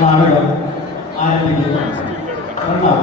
നാടകം ആരംഭിക്കുന്നത് കണ്ടോ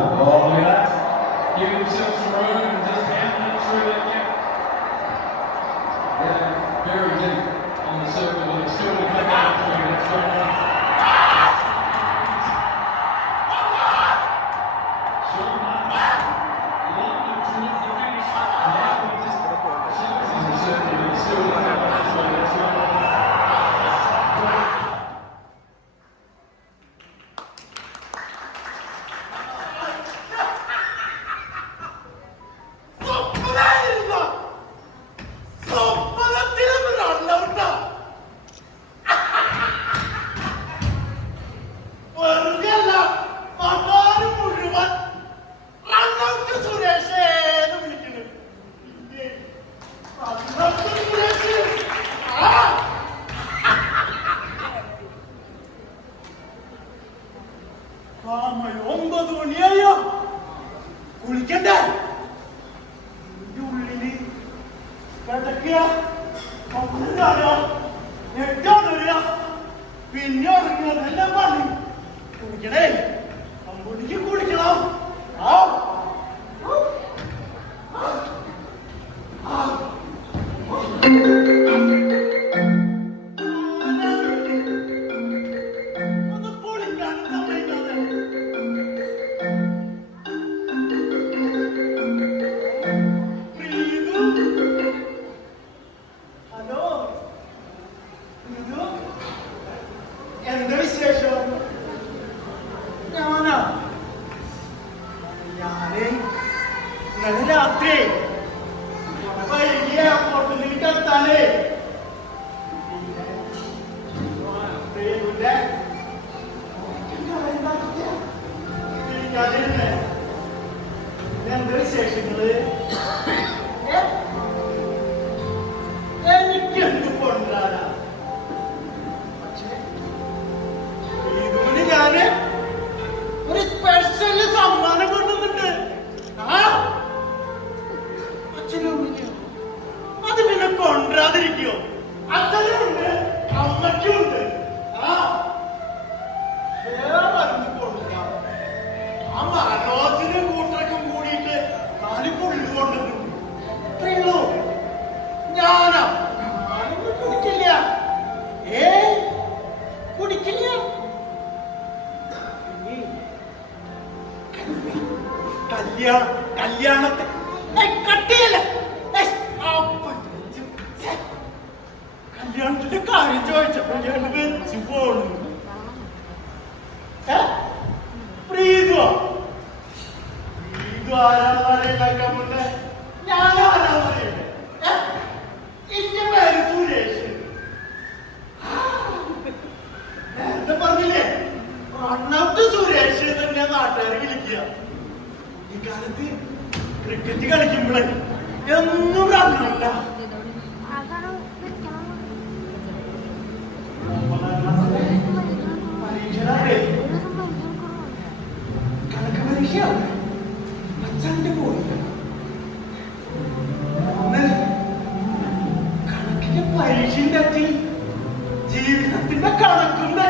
ചരിത്തിന്റെ കണക്കുണ്ട്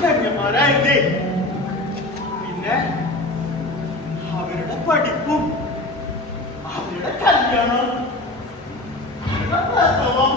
പെങ്ങന്മാരായിരുന്നേ പിന്നെ അവരുടെ പഠിപ്പും അവരുടെ കല്യാണം അവരുടെ പ്രസവം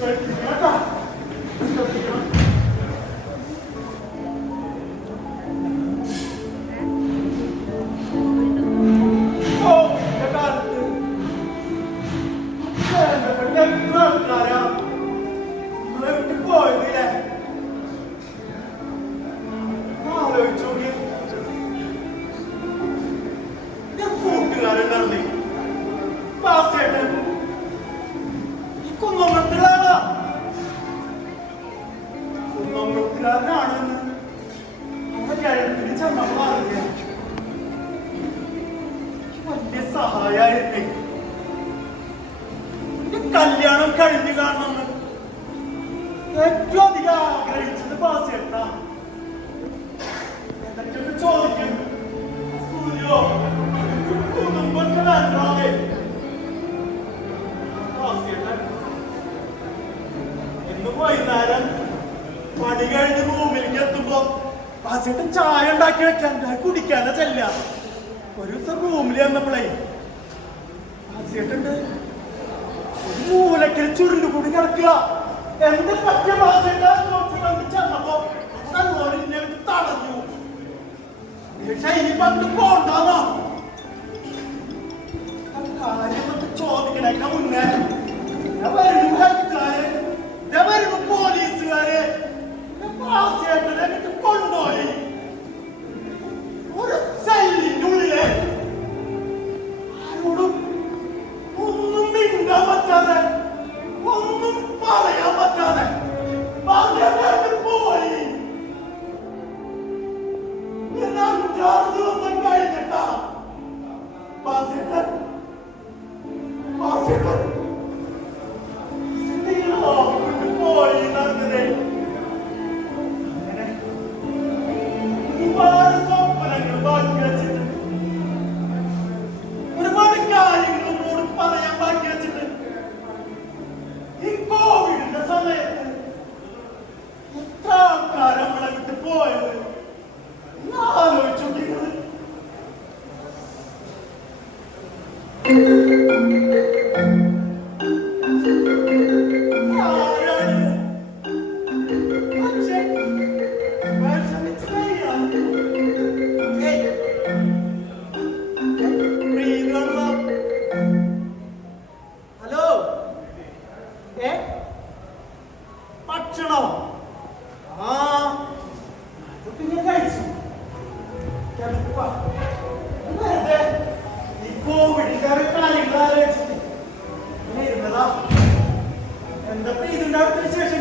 Dari 走 നമ്മൾ ഏറ്റവും അധികം ആഗ്രഹിച്ചത് ബാസിയല്ല എന്തൊക്കെയൊക്കെ ചോദിക്കും? സൂര്യോ കുടുംബത്തിന് വരാതെ ഇന്ന് വൈകുന്നേരം പണി കഴിഞ്ഞ് റൂമിലേക്ക് എത്തുമ്പോ ബാസിയിട്ട് ചായ ഉണ്ടാക്കി വെക്കാൻ കുടിക്കാതെ ചെല്ല ഒരു ദിവസം റൂമിൽ ചെന്നപ്പോഴേ ബാസിയിട്ടുണ്ട് മൂലക്കൽ ചുരുണ്ട് കൂടി കിടക്കുക. എന്ത് പറ്റിയ ചെന്നപ്പോ തടഞ്ഞു. പക്ഷെ ഇനി പണ്ട് പോണ്ടാന്നോ? കാര്യം ചോദിക്കണേക്കാ മുന്നേ. വരുന്നു. ¡Impóvil, casamento! ¡Está un cara para que te puedas ver! ¡No lo he hecho bien! എന്തൊക്കെ ഇതുണ്ടാകുന്ന വിശേഷം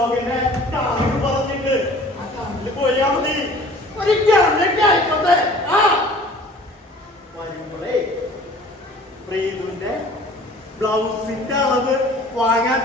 യോഗന്റെ കണക്ക് പറഞ്ഞിട്ട് ആ പോയാ മതി. ഒരു കണ്ണൊക്കെ ആയിക്കോട്ടെ ആ. വരുമ്പോഴേ പ്രീതുന്റെ ബ്ലൗസിന്റെ അളവ് വാങ്ങാൻ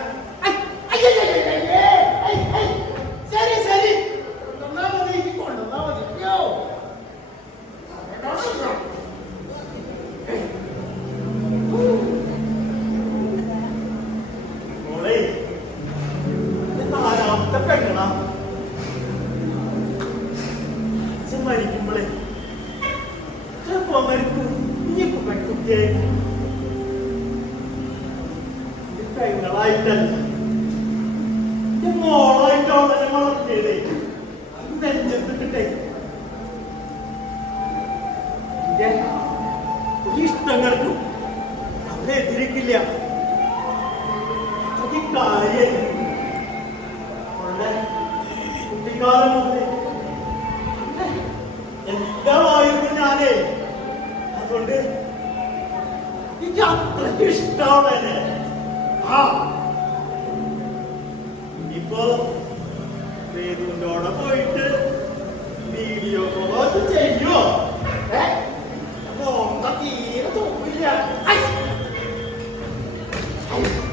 മോളായിട്ടല്ല മോളായിട്ടാണ് വളർത്തിയത് അത് നെഞ്ചത്തിട്ടിട്ടേ Amen.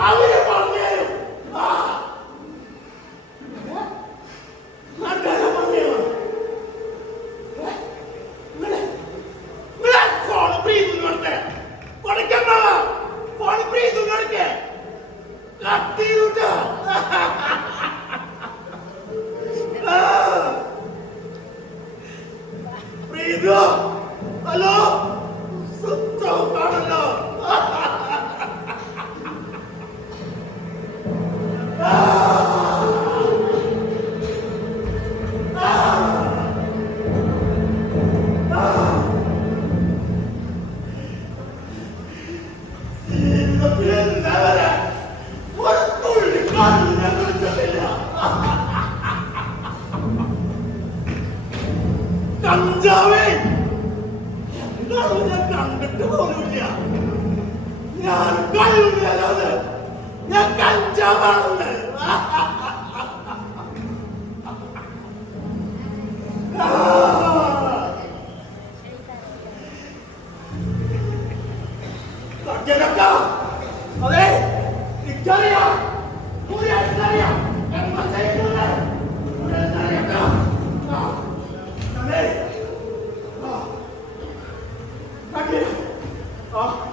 আল্লাহ ജീവിതത്തിലെന്നവരെ ഒരു തുള്ളി കാലിന് ഞാൻ കളിച്ചിട്ടില്ല കഞ്ചാവേ! എന്താണ് ഞാൻ കണ്ടിട്ട് പോലുമില്ല. ഞാൻ കള്ളില്ലാതെ ഞാൻ കഞ്ചാവാണെന്ന്. ആ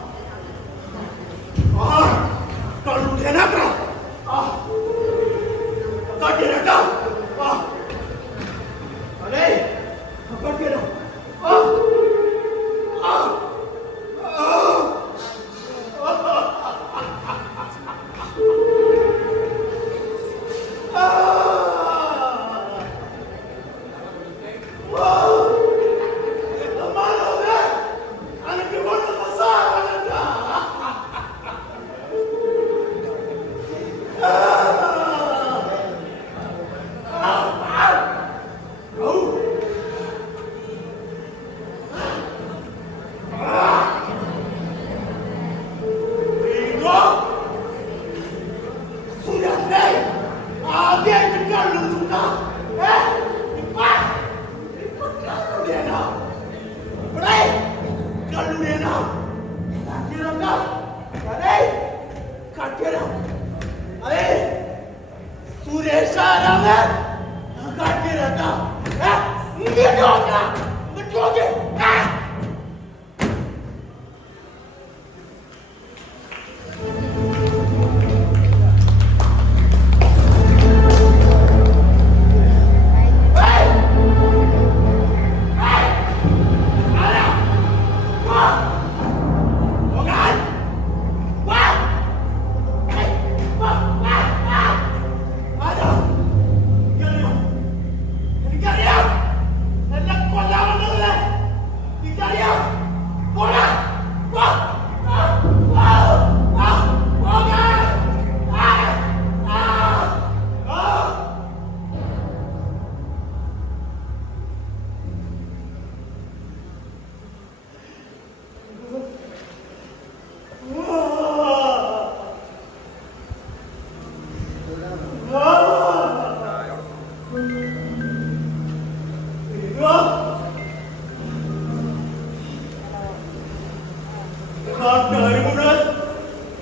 നാട്ടുകാര് മുഴുവൻ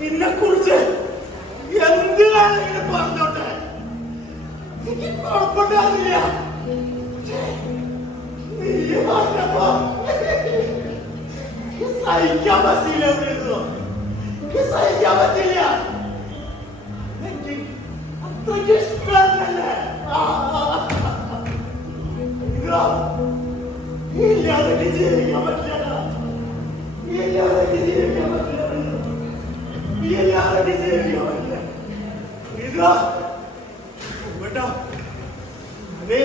എന്നെ കുറിച്ച് എന്ത് വേണമെങ്കിലും പറഞ്ഞോട്ടെ? എനിക്ക് കുഴപ്പമുണ്ടാവില്ല നീ പറഞ്ഞപ്പോ സഹിക്കാൻ വിളിച്ചോ എനിക്ക് സഹിക്കാൻ പറ്റില്ല എനിക്ക് അത്രയ്ക്ക് ഇഷ്ടമല്ലേ ഇല്ലാതെ ജീവിക്കാൻ പറ്റില്ല. ജീവിക്കാൻ പറ്റില്ല ഇല്ലാതെ എനിക്ക് ഇതാ. കേട്ടോ അതെ